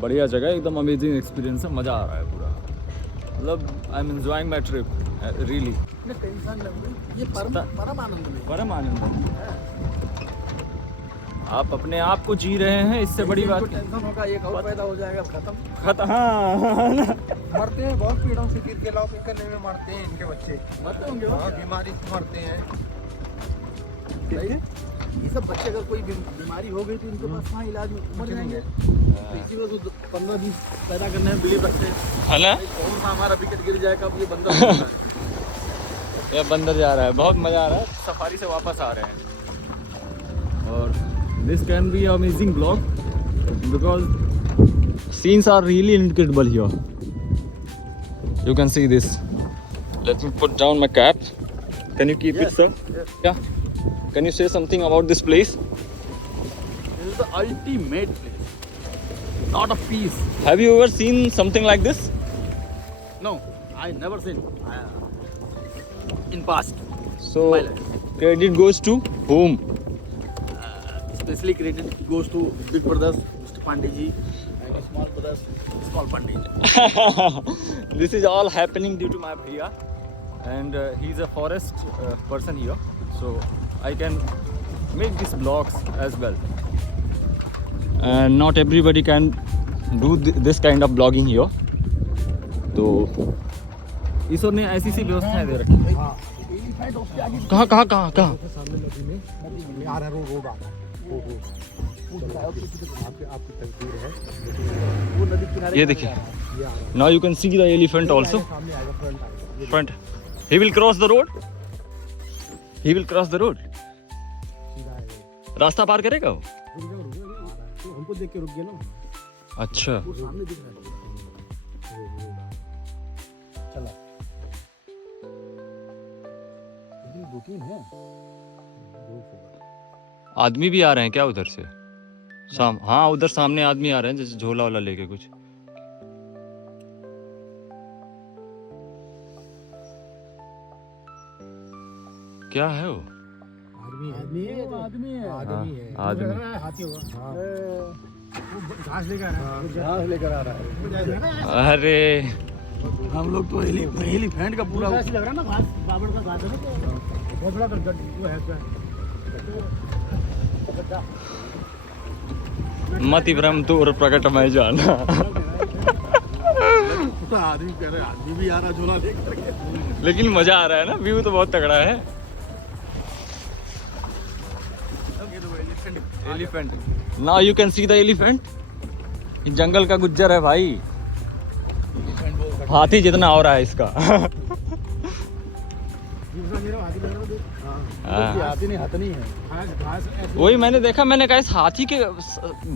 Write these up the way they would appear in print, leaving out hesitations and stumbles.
बढ़िया जगह है, एकदम अमेजिंग एक्सपीरियंस है, मज़ा आ रहा है पूरा। मतलब I am enjoying my trip really. Tension नहीं, ये परम आनंद में, परम आनंद है। आप अपने आप को जी रहे हैं, इससे बड़ी बात टेंशन होगा एक और पैदा हो जाएगा, खत्म। हाँ मरते हैं बहुत पीड़ों से, गिर के लॉक करने में मरते हैं इनके बच्चे, मरते होंगे, बीमारी से मरते हैं। ये सब बच्चे अगर कोई बीमारी हो गई तो इनके पास कहाँ इलाज में मर जाएंगे। तो इसी वजह से 15-20 पैदा करने में बिलीव रखते हैं, है ना। कौन सा हमारा विकेट गिर जाएगा, अब ये बंदर ये बंदर जा रहा है, बहुत मज़ा आ रहा है। सफारी से वापस आ रहे हैं और this can be amazing blog because scenes are really incredible here. You can see this. Let me put down my cap. Can you keep it sir? या can you say something about this place? This is the ultimate place, not a piece. Have you ever seen something like this? No, I never seen in past. So credit goes to whom? Especially credit goes to big brothers, Mr. Pandey ji, and small brothers, small Pandey ji. This is all happening due to my bhaiya, and he's a forest person here, so I can make these vlogs as well. And not everybody can do this kind of vlogging here. तो ईश्वर ने ऐसी सी व्यवस्थाएं दे रखी है। कहाँ कहाँ कहाँ कहाँ? सामने नदी में आ रहा है, रोड आ रहा है, आपकी तस्वीर है वो नदी किनारे। ये देखिए, now you can see the elephant also. सामने आएगा, Front. He will cross the road. He will cross the road. रास्ता पार करेगा वो? तो हमको देख के रुक गया ना। अच्छा। वो सामने दिख रहा है। चला। दो तीन है। आदमी भी आ रहे हैं क्या उधर से? हाँ, उधर सामने आदमी आ रहे हैं, जैसे झोला वाला लेके कुछ। क्या है वो? आदमी है, आदमी है, हाथी होगा। वो घास लेकर आ रहा है, घास लेकर आ रहा है। अरे हम लोग तो एलिफेंट का पूरा लग रहा है ना, घास बाबर का घास है ना, बहुत बड़ा वो है। मति भ्रम दूर प्रकट मैं जाना। आदमी कह रहे, आदमी भी आ रहा झोला देख करके। लेकिन मजा आ रहा है ना, व्यू तो बहुत तगड़ा है। Elephant, now you can see the elephant. जंगल का गुज्जर है भाई, हाथी जितना हो रहा है इसका। हाथी नहीं है। वही मैंने देखा, मैंने कहा इस हाथी के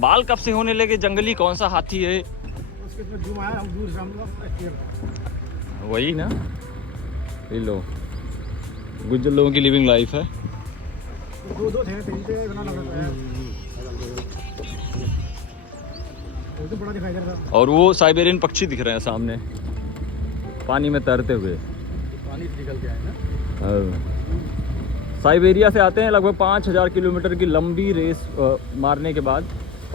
बाल कब से होने लगे, जंगली कौन सा हाथी है? वही ना, ये लो गुज्जर लोगों की लिविंग लाइफ है। दो थे, तो बड़ा दिखाई दे रहा था। और वो साइबेरियन पक्षी दिख रहे हैं सामने पानी में तैरते हुए। पानी निकल गया है ना। साइबेरिया से आते हैं, लगभग 5000 किलोमीटर की लंबी रेस मारने के बाद।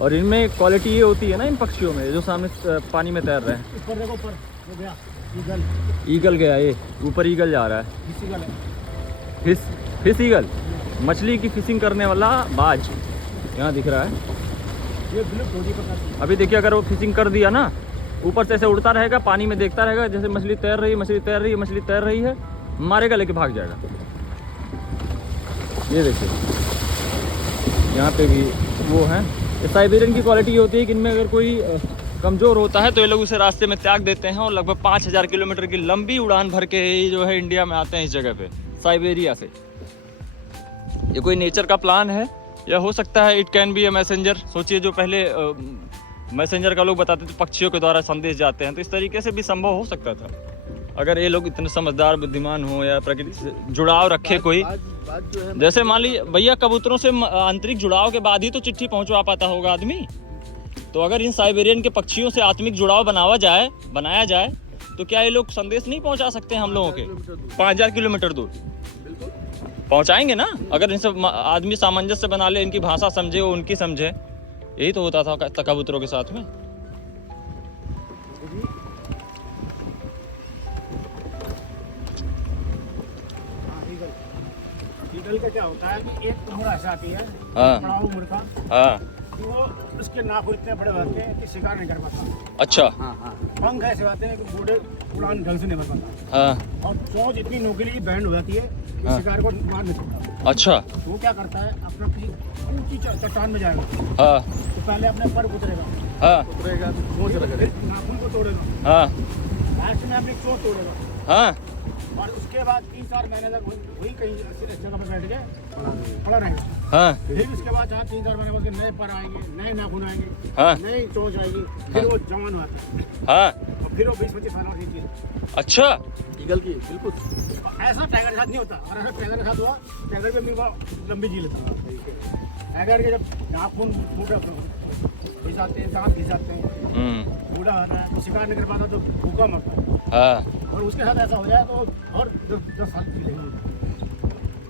और इनमें क्वालिटी ये होती है ना इन पक्षियों में, जो सामने पानी में तैर रहे हैं। ऊपर देखो, ऊपर वो गया ईगल गया, ये ऊपर ईगल जा रहा है। फिश ईगल, मछली की फिशिंग करने वाला बाज यहाँ दिख रहा है। अभी देखिए, अगर वो फिशिंग कर दिया ना, ऊपर से ऐसे उड़ता रहेगा, पानी में देखता रहेगा, जैसे मछली तैर रही है, मछली तैर रही है, मछली तैर रही है, मारेगा, लेके भाग जाएगा। ये देखिए, यहाँ पे भी वो है। साइबेरियन की क्वालिटी ये होती है कि इनमें अगर कोई कमज़ोर होता है तो ये लोग उसे रास्ते में त्याग देते हैं और लगभग 5000 किलोमीटर की लंबी उड़ान भर के जो है इंडिया में आते हैं इस जगह पे, साइबेरिया से। ये कोई नेचर का प्लान है या हो सकता है it can be a messenger. सोचिए, जो पहले मैसेंजर का लोग बताते थे पक्षियों के द्वारा संदेश जाते हैं, तो इस तरीके से भी संभव हो सकता था अगर ये लोग इतने समझदार बुद्धिमान हो या प्रकृति से जुड़ाव रखे कोई। जैसे मान लीजिए भैया, कबूतरों से आंतरिक जुड़ाव के बाद ही तो चिट्ठी पहुंचवा पाता होगा आदमी। तो अगर इन साइबेरियन के पक्षियों से आत्मिक जुड़ाव बनाया जाए तो क्या ये लोग संदेश नहीं पहुंचा सकते हैं हम लोगों के? 5000 किलोमीटर दूर पहुंचाएंगे ना, अगर इनसे आदमी सामंजस्य बना ले, इनकी भाषा समझे, वो उनकी समझे। यही तो होता था कबूतरों के साथ में। निकल के क्या होता है कि एक उम्र ऐसा आती है, हाँ। बड़ा उम्र का, हाँ कि वो उसके नाखून इतने बड़े होते हैं कि शिकार नहीं कर पाता। अच्छा पंख ऐसे आते हैं कि घोड़े उड़ान ढंग से नहीं भर पाता। हाँ और चोंच इतनी नोकीली की बैंड हो जाती है कि हाँ। शिकार को मार नहीं सकता। अच्छा तो वो क्या करता है, अपना किसी ऊंची चट्टान में जाएगा, हाँ तो पहले अपने पर उतरेगा, हाँ फिर नाखून को तोड़ेगा, हाँ लास्ट में अपनी चोंच तोड़ेगा, हाँ और उसके बाद 3-4 महीने तक वही कहीं ऐसी जगह पे बैठ के पड़ा रहेगा। हाँ फिर उसके बाद 4-3-4 महीने बाद उसके नए पर आएंगे, नए नाखून आएंगे, हाँ नई चोंच आएगी, फिर वो जवान हो जाता है, हाँ और फिर वो 20-25 साल और जीती है। अच्छा ईगल की बिल्कुल ऐसा टाइगर के साथ नहीं होता, और ऐसा टाइगर के साथ हुआ, टाइगर भी अपनी वो लंबी जी लेता है। टाइगर के जब नाखून फूटे घिस जाते हैं, दांत घिस जाते हैं, बूढ़ा होता है तो शिकार नहीं कर पाता, तो भूखा मरता है। हाँ और उसके साथ ऐसा हो जाए तो और 10 साल जी लेंगे।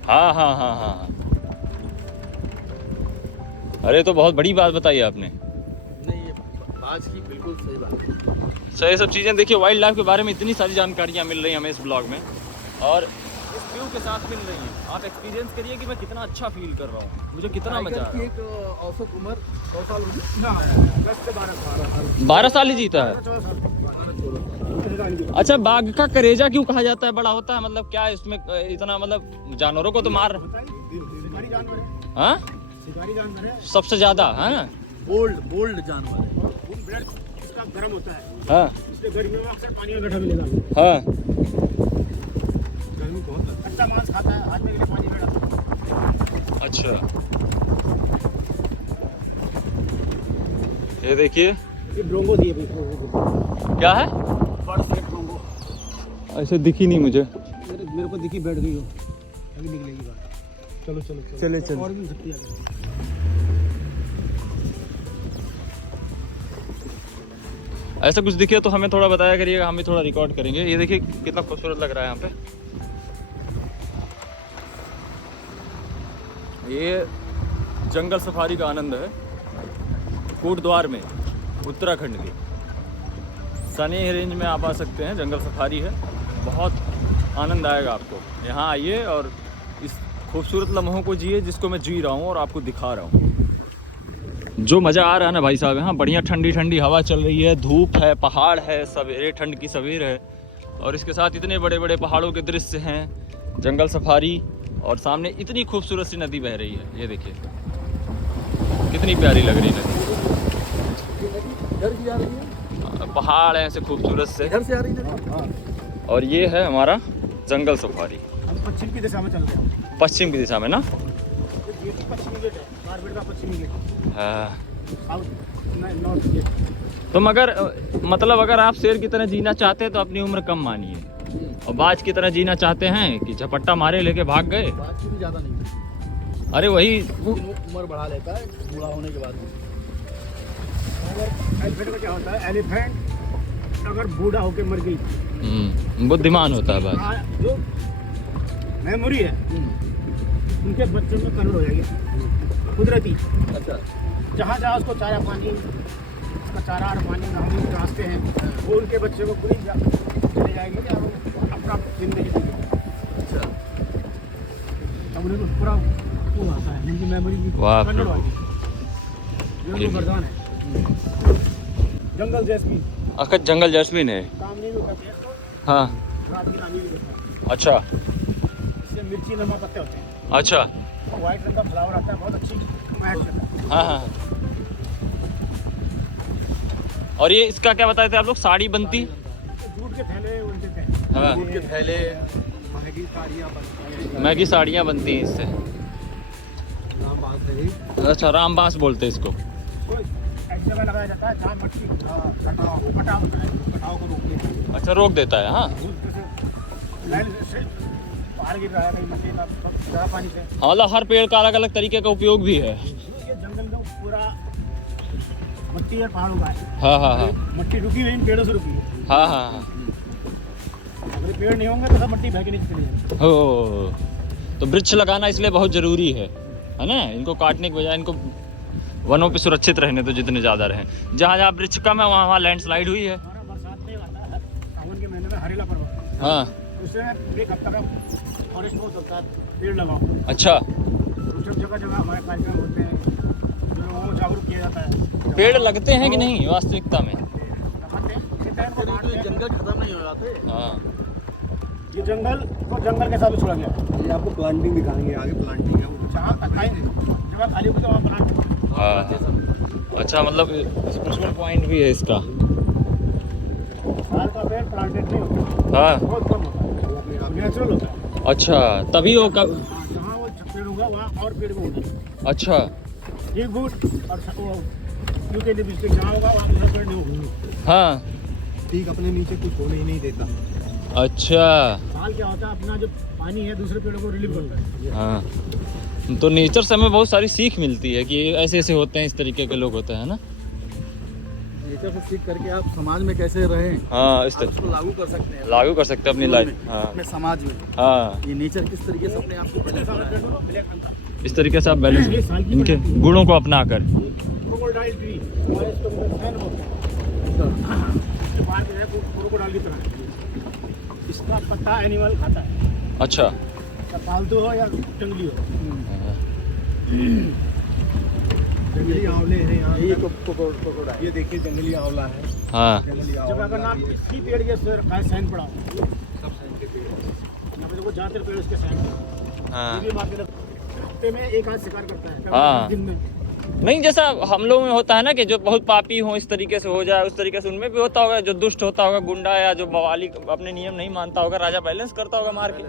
हाँ हाँ हाँ हाँ। अरे तो बहुत बड़ी बात बताई आपने। नहीं, ये बाज की बिल्कुल सही बात है। सर ये सब चीज़ें देखिए, वाइल्ड लाइफ के बारे में इतनी सारी जानकारियाँ मिल रही हैं हमें इस ब्लॉग में, और इस व्यू के साथ मिल रही हैं। आप एक्सपीरियंस करिए कि मैं कितना अच्छा फील कर रहा हूँ, मुझे कितना मजा आ रहा है। एक औसत उम्र 100 साल होगी ना, 10 से 12 साल। 12 साल ही जीता है। 14 साल। अच्छा, बाघ का करेजा क्यों कहा जाता है, बड़ा होता है, मतलब क्या इसमें इतना, मतलब जानवरों को तो मार, शिकारी जानवर है, हाँ शिकारी जानवर है, सबसे ज्यादा, हाँ बोल्ड जानवर है। वो ब्लड इसका गर्म होता है, हाँ इसलिए गर्मियों में अक्सर पानी का गड्ढा मिलेगा। हाँ गर्मी बहुत है। कच्चा मांस खाता है, हाथ में के लिए पानी में डालता है। अच्छा, ये देखिए ये ड्रोंगो दिए भाई, क्या है, बर्ड से ड्रोंगो। ऐसे दिखी नहीं मुझे। मेरे को दिखी, बैठ गई हो, अभी निकलेगी बात। चलो चले और भी सकती है। ऐसा कुछ दिखे तो हमें थोड़ा बताया करिएगा, हम भी थोड़ा रिकॉर्ड करेंगे। ये देखिए कितना खूबसूरत लग रहा है यहाँ पे। ये जंगल सफारी का आनंद है कोटद्वार में, उत्तराखंड की सनेह रेंज में आप आ सकते हैं। जंगल सफारी है, बहुत आनंद आएगा आपको। यहाँ आइए और इस खूबसूरत लम्हों को जिए जिसको मैं जी रहा हूँ और आपको दिखा रहा हूँ। जो मज़ा आ रहा है ना भाई साहब, यहाँ बढ़िया ठंडी ठंडी हवा चल रही है, धूप है, पहाड़ है, सवेरे ठंड की सवेर है, और इसके साथ इतने बड़े बड़े पहाड़ों के दृश्य हैं, जंगल सफारी, और सामने इतनी खूबसूरत सी नदी बह रही है। ये देखिए कितनी प्यारी लग रही नदी, पहाड़ हैं ऐसे खूबसूरत से, इधर से आ रही है। और ये है हमारा जंगल सफारी। हम पश्चिम की दिशा में चल रहे हैं। पश्चिम की दिशा में ना, ये पश्चिमी गेट है, मारवाड़ का पश्चिमी गेट। हाँ। साउथ नहीं, नॉर्थ गेट। तो मगर मतलब अगर आप शेर की तरह जीना चाहते हैं तो अपनी उम्र कम मानिए, और बाज की तरह जीना चाहते हैं कि झपट्टा मारे लेके भाग गए। बात की भी ज़्यादा नहीं, अरे वही उम्र बढ़ा लेता है बूढ़ा होने के बाद। अगर एलिफेंट का क्या होता है, एलिफेंट अगर बूढ़ा होके मर गई, बुद्धिमान होता है बाज। जो मेमोरी है उनके बच्चों में कन्वर्ट हो जाएगी कुदरती। अच्छा, जहाँ जहाँ उसको चारा पानी, उसका चारा और पानी हम रास्ते हैं, वो उनके बच्चों को पूरी चले जाएंगे कि हम अपना जिंदगी जिएंगे। अच्छा, तब उन्हें तो पूरा वो आता है, उनकी मेमोरी की कन्वर्ट हो जाएगी। ये वरदान है। जंगल जैस्मीन, अच्छा जंगल जैस्मीन है, कामनी भी कहते हैं, हाँ रात की रानी भी कहते हैं। अच्छा इससे मिर्ची नमक पत्ते होते हैं, अच्छा, व्हाइट रंग का फ्लावर आता है, बहुत अच्छी महक करता है। हाँ हाँ। और ये इसका क्या बताए थे आप लोग, साड़ी बनती, जूट के थैले उनके थे, हाँ जूट के थैले, महंगी साड़ियाँ बनती हैं, मैगी साड़ियाँ बनती हैं इससे। रामबाग से ही। अच्छा, रामबास बोलते हैं इसको। तो एक जगह लगाया जाता है जहाँ मट्टी कटाव को रोकने के लिए। अच्छा, रोक देता है, हाँ लाइन से बाहर गिर रहा है, कहीं मट्टी का ज़्यादा पानी से। हाँ, मतलब हर पेड़ का अलग अलग तरीके का उपयोग भी है। ये जंगल का पूरा मट्टी और पहाड़ों का है। हाँ हाँ हाँ मट्टी रुकी हुई इन पेड़ों से रुकी है। हाँ हाँ हाँ। अगर पेड़ नहीं होंगे तो सब मट्टी बह के नीचे चली जाएगी। हो, तो वृक्ष लगाना इसलिए बहुत जरूरी है ना। इनको काटने के बजाय इनको वनों पे सुरक्षित रहने तो जितने ज़्यादा रहें। जहाँ जहाँ वृक्ष कम है वहाँ वहाँ लैंडस्लाइड हुई है। हमारा बरसात में आता है सावन के महीने में हरेला पर्व, हाँ उससे एक हफ्ता का फॉरेस्ट बहुत होता है, पेड़ लगाओ। अच्छा, तो जब जगह जगह हमारे कार्यक्रम होते हैं, जो लोगों को जागरूक किया जाता है। पेड़ लगते हैं कि नहीं वास्तविकता में? लगाते हैं, कहते हैं इनको काटते हैं। जंगल खत्म नहीं हो जाते। हाँ, ये जंगल को जंगल के हिसाब से छोड़ा गया है। ये आपको प्लांटिंग दिखाएंगे, आगे प्लांटिंग है वो। जहाँ तक आएंगे जगह खाली होती है वहाँ प्लांट। हाँ। अच्छा, मतलब स्पिरिचुअल पॉइंट भी है इसका। साल का पेड़ प्लांटेड नहीं होता, हाँ, बहुत कम होता है, नेचुरल होता है। अच्छा, तभी वो कब। जहाँ वो पेड़ होगा वहाँ और पेड़ भी होंगे। अच्छा, एक बूट और यूके डिस्ट्रिक्ट जहाँ होगा वहाँ दूसरा पेड़ नहीं होगा। हाँ, ठीक अपने नीचे कुछ होने ही नहीं देता। अच्छा, साल क्या होता है, अपना जो पानी है दूसरे पेड़ों को रिलीव करता है। हाँ। तो नेचर से हमें बहुत सारी सीख मिलती है कि ऐसे ऐसे होते हैं, इस तरीके के लोग होते हैं ना। नेचर से सीख करके आप समाज में कैसे रहें, हाँ, इस आप तरह उसको लागू कर सकते हैं। लागू कर सकते हैं अपनी लाइफ। में, हाँ, अपने समाज में। हाँ, ये नेचर किस तरीके से अपने आप को बैलेंस सारे बनाए। पेड़ों को ब्लैक रंग का। इस तरीके से आप बैलेंस ये साल की इनके गुणों को अपना कर। क्रोकोडाइल ट्री हमारे इसको फैन होता है। इसके बाहर जो है वो क्रोकोडाइल की तरह है। इसका पत्ता एनिमल खाता है, अच्छा, या पालतू हो या जंगली हो। जंगली आंवले हैं यहाँ। ये ये देखिए जंगली आंवला है। हाँ, जंगली जब आंवला अगर नाम इसी पेड़ ये रखा है सैन पड़ा हो, सब साइड के पेड़ हैं। यहाँ पे देखो ज्यादातर पेड़ इसके सैन पड़ा। हाँ। ये भी मार के हफ्ते में एक आध शिकार करता है। हाँ। दिन में नहीं, जैसा हम लोग में होता है ना कि जो बहुत पापी हो इस तरीके से हो जाए, उस तरीके से उनमें भी होता होगा। जो दुष्ट होता होगा, गुंडा या जो बवाली अपने नियम नहीं मानता होगा, राजा बैलेंस करता होगा मार के।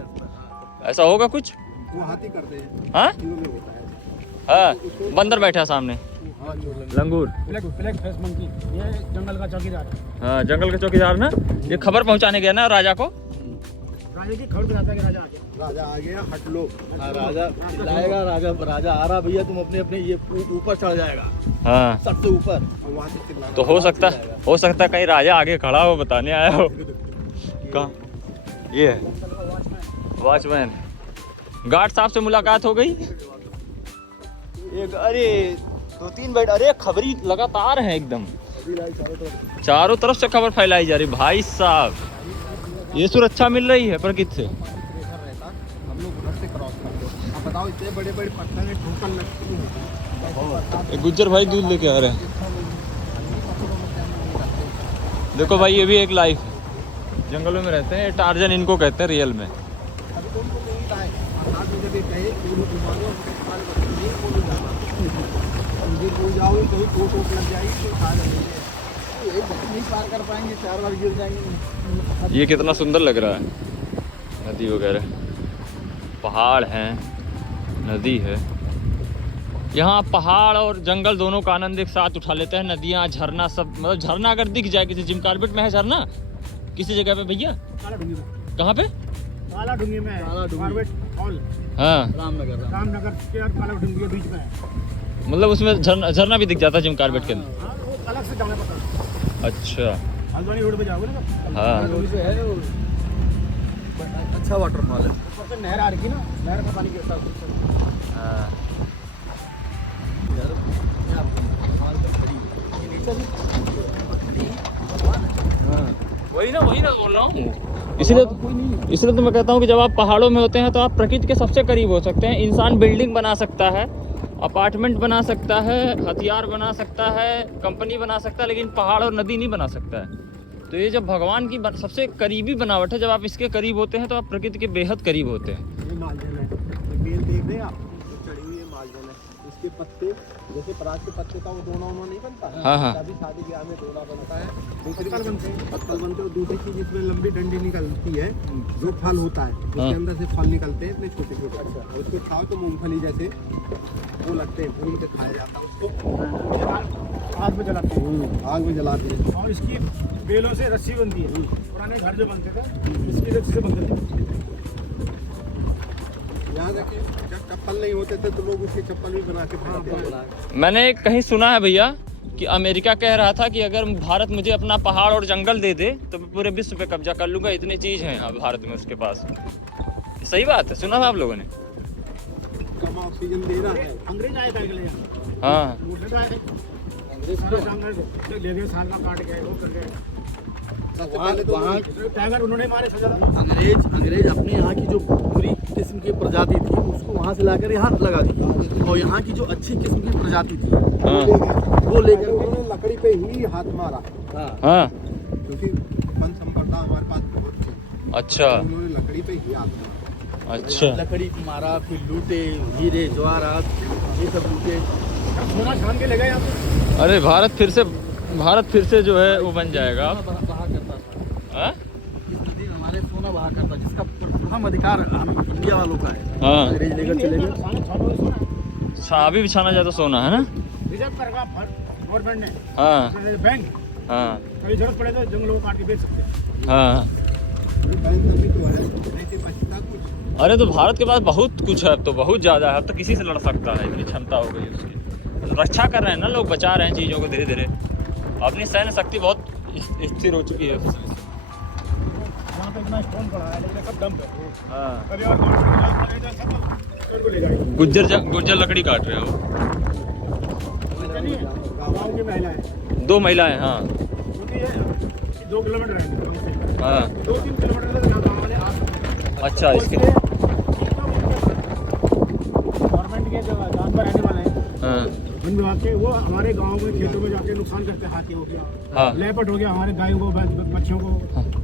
ऐसा होगा कुछ? वो हाथी करते हैं। हाँ, हाथियों में होता है। हाँ, बंदर बैठा सामने, हाँ, जो लंगूर। ब्लैक फेस मंकी, ये जंगल का चौकीदार है। हाँ, जंगल के चौकीदार ना, ये खबर पहुंचाने गया ना राजा को। राजा की खबर बताता है कि राजा आ गया। राजा आ गया, हट लो। राजा चिल्लाएगा, राजा आ रहा भैया, तुम अपने अपने ये ऊपर चढ़ जाएगा, हाँ, सबसे ऊपर। और वहाँ से चिल्लाना। तो हो सकता है कहीं राजा आगे खड़ा हो, बताने आया हो। कहाँ? ये है वॉचमैन। गार्ड साहब से मुलाकात हो गई। एक, अरे 2-3 बैठ, अरे खबरी लगातार है एकदम, चारों तरफ से खबर फैलाई जा रही। भाई साहब, ये सुरक्षा मिल रही है प्रकृति से। प्रेशर रहता, हम लोग उधर से क्रॉस करते हैं। अब बताओ, इतने बड़े बड़े पत्थर में ठोकर लगती है। एक गुज्जर भाई दूध लेके आ रहे हैं। देखो भाई, ये भी एक लाइफ है, जंगलों में रहते हैं। टार्जन इनको कहते हैं रियल में। अभी तो उनको नहीं लाए, बरसात में जब ये कहे कि उन्हें घुमाओ, नहीं बोलो जाना। मुझे बोल जाओगे कहीं चोट लग जाएगी तो खा जाएंगे। एक बच्चे नहीं पार कर पाएंगे, 4 बार गिर जाएंगे। ये कितना सुंदर लग रहा है, नदी वगैरह, पहाड़ हैं, नदी है। यहाँ पहाड़ और जंगल दोनों का आनंद एक साथ उठा लेते हैं। नदियाँ, झरना, सब, मतलब झरना अगर दिख जाए किसी जिम कार्बेट में है झरना किसी जगह पे भैया, काला डूंगी में, कहाँ पे? काला डूंगी में है, काला डूंगी। कार्बेट हॉल, हाँ, रामनगर के और काला डूंगी के बीच में है। मतलब उसमें झरना भी दिख जाता है जिम कार्बेट के अंदर। हाँ, वो अलग से जाना पड़ता है। अच्छा, हल्द्वानी रोड पे जाओगे ना तो हाँ, अच्छा वाटरफॉल है। ऊपर से नहर आ रही थी ना, नहर का पानी गिरता है। हाँ। वही ना बोल रहा हूँ। इसलिए तो मैं कहता हूँ कि जब आप पहाड़ों में होते हैं तो आप प्रकृति के सबसे करीब हो सकते हैं। इंसान बिल्डिंग बना सकता है, अपार्टमेंट बना सकता है, हथियार बना सकता है, कंपनी बना सकता है, लेकिन पहाड़ और नदी नहीं बना सकता है। तो ये जब भगवान की सबसे करीबी बनावट है, जब आप इसके करीब होते हैं तो आप प्रकृति के बेहद करीब होते हैं। ये मालजन है, ये बेल देख रहे हैं आप, ये चढ़ी हुई है मालजन है। इसके पत्ते जैसे पराग के पत्ते का वो दोना नहीं बनता है, हाँ, हाँ। तभी शादी ब्याह में दोना बनता है। दूसरी पत्तल बनते हैं। और दूसरी चीज इसमें लंबी डंडी निकलती है, जो फल होता है उसके अंदर से फल निकलते हैं इतने छोटे छोटे। और उसको खाओ तो मूंगफली जैसे वो लगते हैं, भून के खाया जाता है उसको, आग में जलाते हैं। आग में जलाते हैं। और इसकी बेलों से रस्सी बनती है। पुराने घर जो बनते थे इसकी रस्सी से बनते थे। यहाँ देखिए, जब चप्पल नहीं होते थे तो लोग उसके चप्पल भी बना के पहनते थे। मैंने कहीं सुना है भैया कि अमेरिका कह रहा था कि अगर भारत मुझे अपना पहाड़ और जंगल दे दे तो मैं पूरे विश्व पे कब्जा कर लूंगा, इतनी चीज़ है यहाँ भारत में उसके पास। सही बात है, सुना था आप लोगों ने? कम ऑक्सीजन दे रहा है। अंग्रेज आए थे अगले यहाँ। हाँ, मुगल तो आए थे। सारा जंगल ले गए, साल का काट गए, वो कर गए। सबसे पहले तो वहाँ टाइगर उन्होंने मारे सजा। अंग्रेज अपने यहाँ की जो बुरी किस्म की प्रजाति थी उसको वहाँ से लाकर यहाँ लगा दी, और यहाँ की जो अच्छी किस्म की प्रजाति थी हाँ वो लेकर उन्होंने लकड़ी पे ही हाथ मारा, हाँ क्योंकि वन संपदा हमारे पास बहुत थी, अच्छा उन्होंने लकड़ी पे ही हाथ मारा। अच्छा लकड़ी मारा, फिर लूटे, हीरे जवाहरात ये सब लूटे। सोना छान के ले गए यहाँ पे। अरे भारत फिर से जो है वो बन जाएगा। सोना बहा करता था, हाँ इस नदी में हमारे सोना बहा करता, जिसका प्रथम अधिकार हम इंडिया वालों का है। हाँ अंग्रेज लेकर चले गए। साले छानों में सोना अच्छा अभी बिछाना जाता सोना है ना। रिजर्व कर रखा गवर्नमेंट ने, हाँ बैंक। हाँ कभी जरूरत पड़े तो जंगलों को काट के बेच सकते हैं। हाँ बैंक अभी तो है, नहीं तो बचता कुछ। अरे तो भारत के पास बहुत कुछ है, अब तो बहुत ज़्यादा है, अब तो किसी से लड़ सकता है, इतनी क्षमता हो गई उसकी। रक्षा कर रहे हैं ना लोग, बचा रहे हैं चीज़ों को धीरे धीरे। अपनी सैन्य शक्ति बहुत स्थिर हो चुकी है। वहाँ पे इतना स्टोन पड़ा है, लेकिन सब डंप है। हाँ कभी और गवर्नमेंट सब स्टोन को ले जाएगी। गुज्जर लकड़ी काट रहे हो। चलिए, गाँव की महिलाएं, 2 महिलाएं हाँ क्योंकि ये 2 किलोमीटर है गाँव से। हाँ 2-3 किलोमीटर तक यहाँ गाँव वाले आ सकते हैं। अच्छा इसके गवर्नमेंट के जो जानवर रहने वाले हैं, हाँ वन विभाग के, वो हमारे गांव में खेतों में जाके नुकसान करते हैं। हाथी हो गया, हाँ लेपर्ड हो गया, हमारे गायों को, बच्चों को,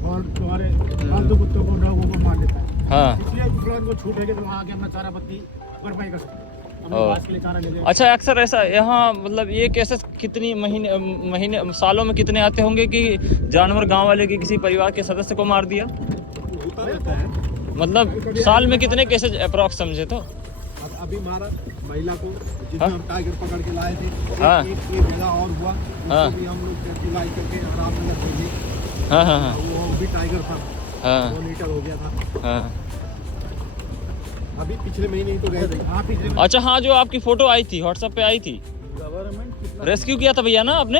और हमारे पालतू कुत्तों को, डॉगों को मार देता है। हाँ इसलिए दूसरा को छूट है कि तुम आके अपना चारा पत्ती भरपाई कर सकते हो। हमने ओ। घास के लिए चारा ले लिया। अच्छा अक्सर ऐसा यहाँ मतलब ये केसेस कितनी महीने सालों में कितने आते होंगे कि जानवर गांव वाले के किसी परिवार के सदस्य को मार दिया? होता रहता है। मतलब साल में कितने केसेस अप्रॉक्स समझे तो? अब अभी मारा महिला को, जिसमें हाँ? हम टाइगर पकड़ के लाए थे, हाँ? एक जगह और हुआ, हाँ? उसको भी हम लोग लाई करके रामनगर भेजे। हाँ हाँ हाँ वो भी टाइगर था, हाँ 2 लीटर हो गया था। हाँ अभी पिछले महीने ही तो गए थे। हाँ, पिछले अच्छा हाँ जो आपकी फोटो आई थी व्हाट्सएप पे आई थी, गवर्नमेंट कितना रेस्क्यू किया था भैया ना आपने?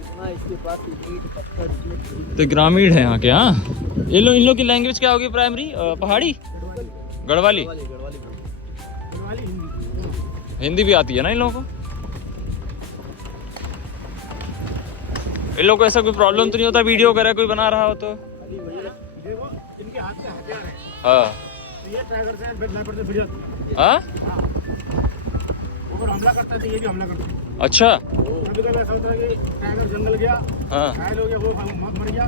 कितना इसके पास ईंट पत्थर इसमें तो ग्रामीण है यहाँ के। हाँ इन लोग की लैंग्वेज क्या होगी प्राइमरी? पहाड़ी गढ़वाली गढ़वाली वाली हिंदी। हिंदी भी आती है ना इन लोगों को? इन लोगों को ऐसा कोई प्रॉब्लम तो नहीं होता वीडियो वगैरह कोई बना रहा हो तो? देखो, इनके हाथ में हथियार है, हाँ तो ये टाइगर से लेपर्ड से भिड़ जाती है। हाँ वो अगर हमला करता है तो ये भी हमला करता है। अच्छा कभी कभी ऐसा होता है कि टाइगर जंगल गया, हाँ घायल हो गया, वो मर गया,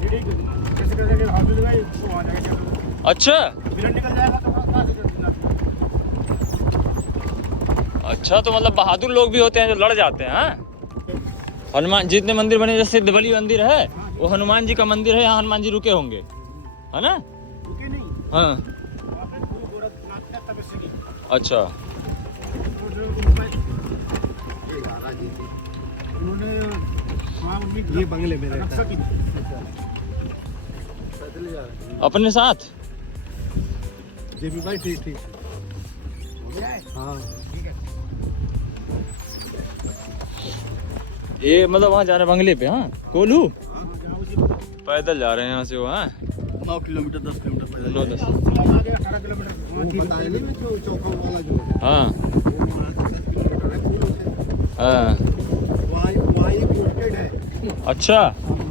जैसे करके हॉस्पिटल गए, वो आ जाएगा। अच्छा विलन निकल जाएगा तो कहाँ से चलना? अच्छा तो मतलब बहादुर लोग भी होते हैं जो लड़ जाते हैं। हाँ हनुमान जितने मंदिर बने, जैसे सिद्धबली मंदिर है वो हनुमान जी का मंदिर है, यहाँ हनुमान जी रुके होंगे है ना? रुके नहीं, हाँ वहाँ पे गुरु गोरखनाथ ने तपस्या की। अच्छा ये राजा जी थे, उन्होंने वहाँ उनकी ये बंगले में रहता रक्षा है। की। चले जा रहे हैं। अपने साथ जेबी भाई ठीक ठीक। हाँ ये मतलब वहाँ जा रहे हैं बंगले पे। हाँ कोल्हू जहाँ उसी पैदल जा रहे हैं यहाँ से वो। हाँ 9 किलोमीटर 10 किलोमीटर पैदल। 9-10 आगे 18 किलोमीटर वो वहाँ थी। बताया नहीं, जो चौका वाला जो है, हाँ वो वहाँ से 10 किलोमीटर है फूलों से। हाँ वहाँ एक पोस्टेड है, अच्छा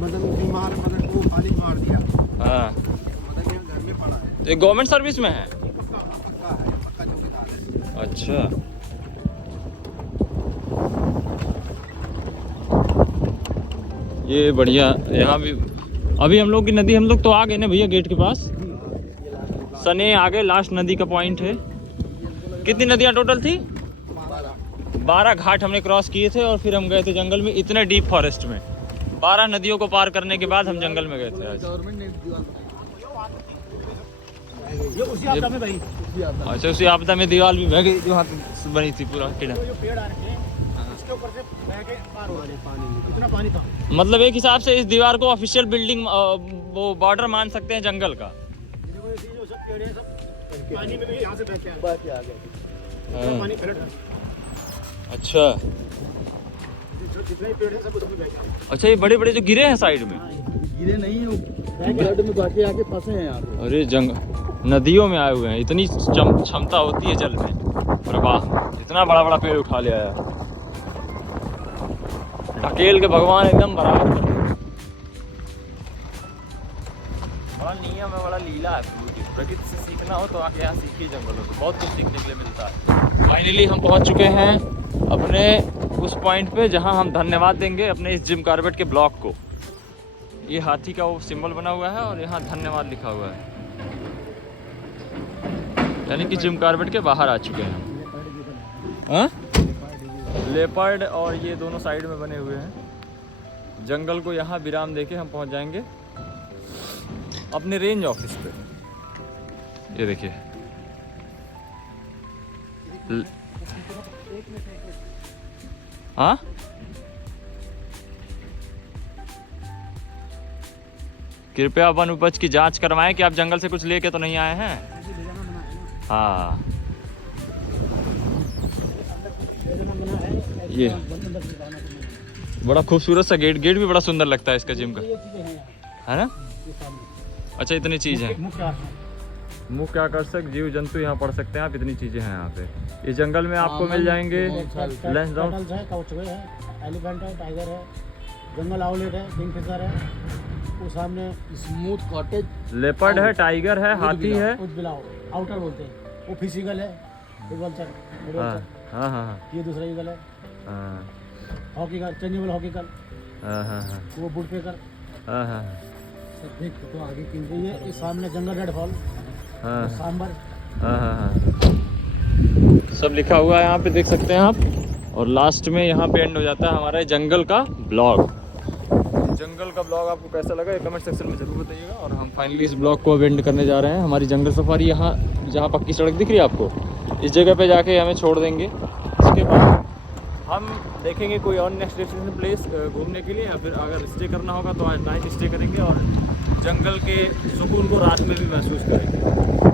मदन बीमार, मदन को खाली मार दिया, हाँ मदन यहाँ घर में पड़ा है। तो ये गवर्नमेंट सर्विस में है? पक्का है, पक्का चौकीदार है। अच्छा ये बढ़िया। यहाँ भी अभी हम लोग की नदी, हम लोग तो आ गए ना भैया गेट के पास, सने आ गए, लास्ट नदी का पॉइंट है। कितनी नदियाँ टोटल थी? 12 घाट हमने क्रॉस किए थे और फिर हम गए थे जंगल में, इतने डीप फॉरेस्ट में। 12 नदियों को पार करने के बाद हम जंगल में गए थे आज। गवर्नमेंट ने दीवार बनाई। ये उसी आपदा में भाई, अच्छा उसी आपदा में दीवार भी बह गई जो वहाँ बनी थी पूरा किला। जो पेड़ आ रखे हैं, इसके ऊपर से बह के पार हो रहे हैं। इतना पानी था। मतलब एक हिसाब से इस दीवार को ऑफिशियल बिल्डिंग वो बॉर्डर मान सकते हैं जंगल का। देखो ये जो सब पेड़ हैं, सब पानी में भी यहाँ से बह के आ बात आ गई। गए। पानी पलट रहा है। अच्छा जो जितने भी पेड़ हैं सब उसमें बह के आ गए। अच्छा ये बड़े बड़े जो गिरे हैं साइड में? गिरे नहीं है, ब्लड में बाकी आके फंसे हैं यहाँ पे। अरे जंग नदियों में आए हुए हैं, इतनी क्षमता होती है जल में, प्रवाह में। इतना बड़ा बड़ा पेड़ उठा ले आया। ढकेल के भगवान एकदम बराबर कर देते। बड़ा नियम है, बड़ा लीला है प्रकृति से सीखना हो तो आके यहाँ सीखिए जंगलों में, बहुत कुछ सीखने के लिए मिलता है। फाइनली हम पहुँच चुके हैं अपने उस पॉइंट पे जहाँ हम धन्यवाद देंगे अपने इस जिम कॉर्बेट के ब्लॉग को। ये हाथी का वो सिंबल बना हुआ है और यहाँ धन्यवाद लिखा हुआ है, यानी कि जिम कॉर्बेट के बाहर आ चुके हैं। हाँ, लेपर्ड और ये दोनों साइड में बने हुए हैं। जंगल को यहाँ विराम देके हम पहुँच जाएंगे अपने रेंज ऑफिस पे। ये देखिए हाँ, कृपया वन उपज की जांच करवाएं कि आप जंगल से कुछ लेके तो नहीं आए हैं। हाँ, ये बड़ा खूबसूरत सा गेट भी बड़ा सुंदर लगता है इसका जिम का, है ना। अच्छा, इतनी चीज़ है, मुख्य आकर्षक जीव जंतु यहाँ पढ़ सकते हैं आप, इतनी चीज़ें हैं यहाँ पे। इस जंगल में आपको मिल जाएंगे लैंस डाउन है, काउचवे है, एलिफेंट है, टाइगर है, जंगल आउलेट है, किंगफिशर है, वो सामने स्मूथ कॉटेज, लेपर्ड है, टाइगर है, हाथी है, आउटर बोलते हैं, वो फिजिकल है, हाँ हाँ हाँ, ये दूसरा ईगल है, हॉकी का चेंजेबल हॉकी का, वो बुट पेकर, देख तो आगे किंग, ये सामने जंगल रेड फॉल, सांबर, सब लिखा हुआ है यहाँ पे, देख सकते हैं आप। और लास्ट में यहाँ पे एंड हो जाता है हमारा जंगल का ब्लॉग। जंगल का ब्लॉग आपको कैसा लगा ये कमेंट सेक्शन में जरूर बताइएगा। और हम फाइनली इस ब्लॉग को एंड करने जा रहे हैं। हमारी जंगल सफारी यहाँ जहाँ पक्की सड़क दिख रही है आपको, इस जगह पे जाके हमें छोड़ देंगे। इसके बाद हम देखेंगे कोई और नेक्स्ट डेस्टिनेशन प्लेस घूमने के लिए, या फिर अगर स्टे करना होगा तो आज नाइट स्टे करेंगे और जंगल के सुकून को रात में भी महसूस करेंगे।